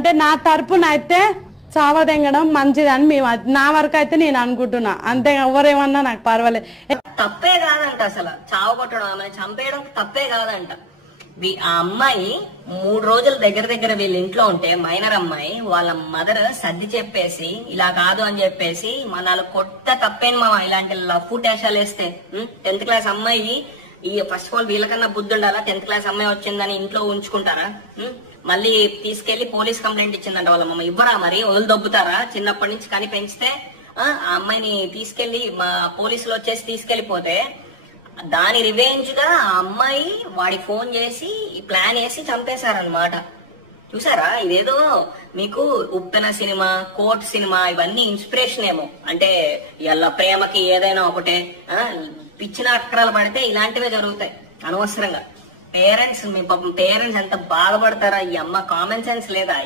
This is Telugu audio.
అంటే నా తరపున అయితే చావదెంగడం మంచిదని మేము నా వరకు అయితే నేను అనుకుంటున్నా. అంతే, ఎవరేమన్నా నాకు పర్వాలేదు. తప్పే కాదంట అసలు చావ కొట్టడం, ఆమెను చంపేయడం తప్పే కాదంట. ఆ అమ్మాయి 3 రోజులు దగ్గర వీళ్ళ ఇంట్లో ఉంటే మైనర్ అమ్మాయి వాళ్ళ మదర్ సర్ది చెప్పేసి ఇలా కాదు అని చెప్పేసి మనల్ని కొత్త తప్పేను మామ ఇలాంటి లఫ్ఫు టేషాలు వేస్తే. 10th క్లాస్ అమ్మాయి ఈ ఫస్ట్ ఆఫ్ ఆల్ వీళ్ళకన్నా బుద్ధి ఉండాలా? 10th క్లాస్ అమ్మాయి వచ్చిందని ఇంట్లో ఉంచుకుంటారా? మళ్ళీ తీసుకెళ్లి పోలీస్ కంప్లైంట్ ఇచ్చిందంట వాళ్ళ మమ్మ. ఇవ్వరా మరి? వదిలి దొబ్బుతారా? చిన్నప్పటి నుంచి కానీ పెంచితే ఆ అమ్మాయిని తీసుకెళ్లి పోలీసులు వచ్చేసి తీసుకెళ్లిపోతే దాని రివెంజ్ గా ఆ అమ్మాయి వాడికి ఫోన్ చేసి ప్లాన్ వేసి చంపేశారనమాట. చూసారా? ఇదేదో మీకు ఉప్పెన సినిమా, కోర్ట్ సినిమా ఇవన్నీ ఇన్స్పిరేషన్ ఏమో. అంటే ఇలా ప్రేమకి ఏదైనా ఒకటే పిచ్చిన అక్షరాలు పడితే ఇలాంటివే జరుగుతాయి అనవసరంగా. పేరెంట్స్ మీ పాపం పేరెంట్స్ ఎంత బాధపడతారా? ఈ అమ్మ కామన్ సెన్స్ లేదా?